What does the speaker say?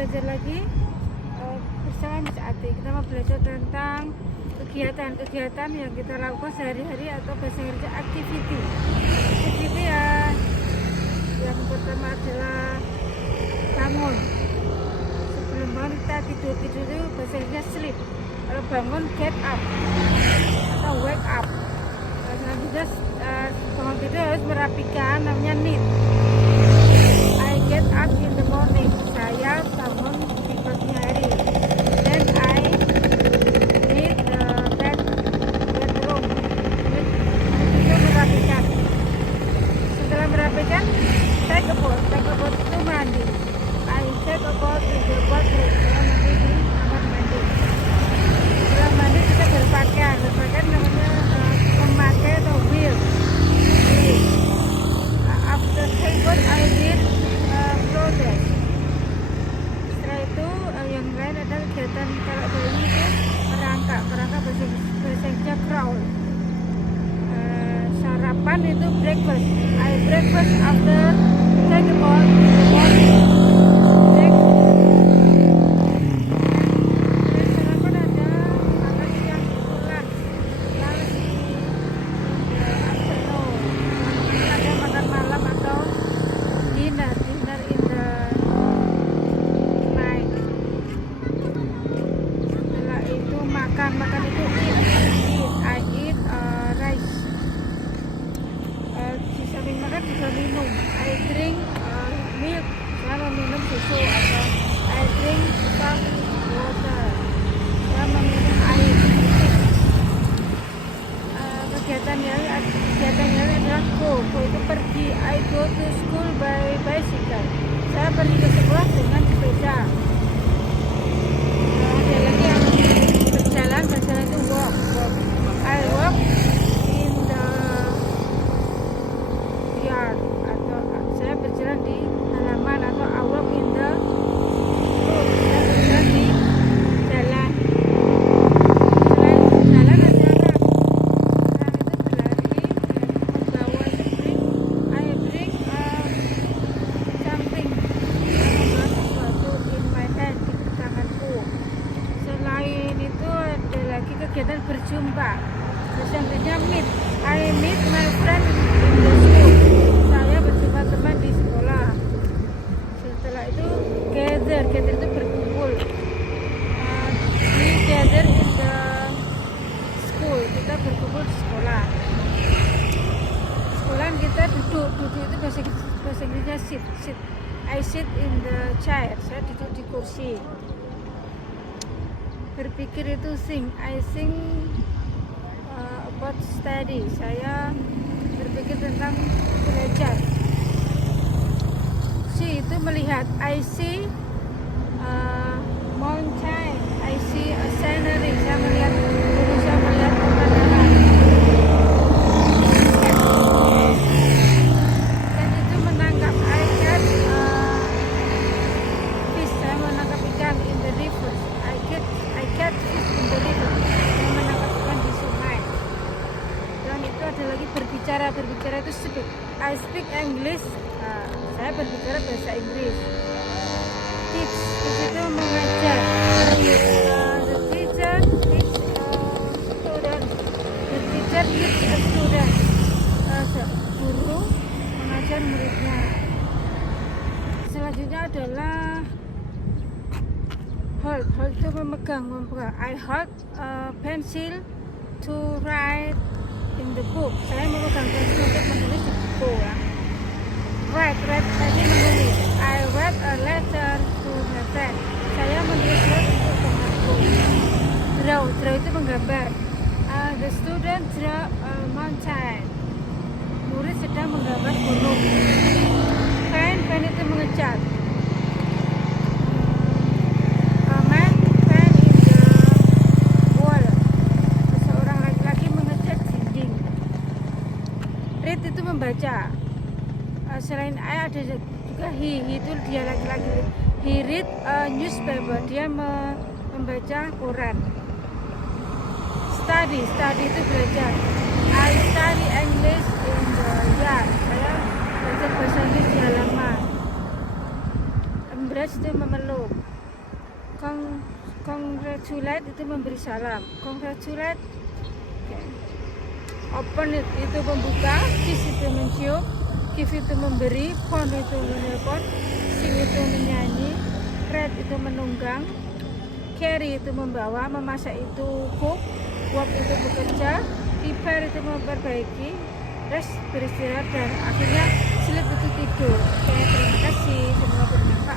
belajar lagi bersama Miss Ati. Kita mau belajar tentang kegiatan-kegiatan yang kita lakukan sehari-hari atau bahasa Inggrisnya activity. Activity ya, yang pertama adalah bangun. Sebelum bangun kita tidur itu bahasa Inggrisnya sleep. Kalau bangun get up atau wake up. Selanjutnya bangun tidur harus merapikan, namanya neat. I get up in the morning. Saya bangun di pagi hari. Then I need the bedroom. Itu merapikan. Setelah merapikan, take a bath. Take a bath itu mandi. I take a bath in the bathroom. Saya mandi di kamar mandi. Setelah mandi kita berpakaian. Berpakaian namanya memakai atau wear. After take bath, I did clothes. Setelah itu yang lain adalah kegiatan kalau bayi itu merangkak bahasa Inggrisnya crawl. Sarapan itu breakfast. I breakfast after take a bath in the morning. Sarapan ada makan siang itu lunch. Lunch in the afternoon. Ada makan malam atau dinner in the night. Setelah itu makan itu eat. I eat rice. Di samping makan juga minum. I drink milk. Saya meminum susu atau I drink some water. Saya meminum air. Kegiatannya adalah go itu pergi. I go to school by bicycle. Saya pergi ke sekolah dengan sepeda. Ada lagi yang berjalan itu walk. I walk in the yard atau saya berjalan di halaman atau I walk in the road. Saya berjalan di jalan. Selain jalan ada apa? Kegiatan berjumpa, bahasa Inggrisnya meet. I meet my friend in the school. Saya berjumpa teman di sekolah. Setelah itu gather itu berkumpul. We gather in the school. Kita berkumpul di sekolah. Sekolahan kita duduk itu bahasa Inggrisnya sit. I sit in the chair. Saya duduk di kursi. Berpikir itu sing. I sing about study. Saya berpikir tentang belajar. See itu melihat. I see mountain. I see a scenery. Saya melihat pemandangan. Dan itu menangkap. I catch fish. Saya menangkap ikan in the river. I catch fish in the river. Saya menangkap ikan di sungai. Dan itu ada lagi berbicara itu speak. I speak English. Saya berbicara bahasa Inggris. Teach itu mengajar. The teacher teach student. The teacher teach a student. Guru mengajar muridnya. Selanjutnya adalah hold itu memegang. I hold a pencil to write in the book. Saya memegang pensil untuk menulis di buku ya. Write tadi menulis. I write a letter to my friend. Saya menulis surat untuk temanku. Draw itu menggambar. The student draw a mountain. Murid sedang menggambar gunung. Pen itu mengecat. Read itu membaca. Selain I ada juga he itu dia laki-laki. He read a newspaper. Dia membaca koran. Study itu belajar. I study English in the yard. Saya belajar bahasa Inggris di halaman. Embrace itu memeluk. Congratulate itu memberi salam. Congratulate. Okay. Open itu membuka, kiss itu mencium, give itu memberi, phone itu menelpon, sing itu menyanyi, read itu menunggang, carry itu membawa, memasak itu cook, work itu bekerja, repair itu memperbaiki, rest beristirahat, dan akhirnya sleep itu tidur. Oke, terima kasih, semoga bermanfaat.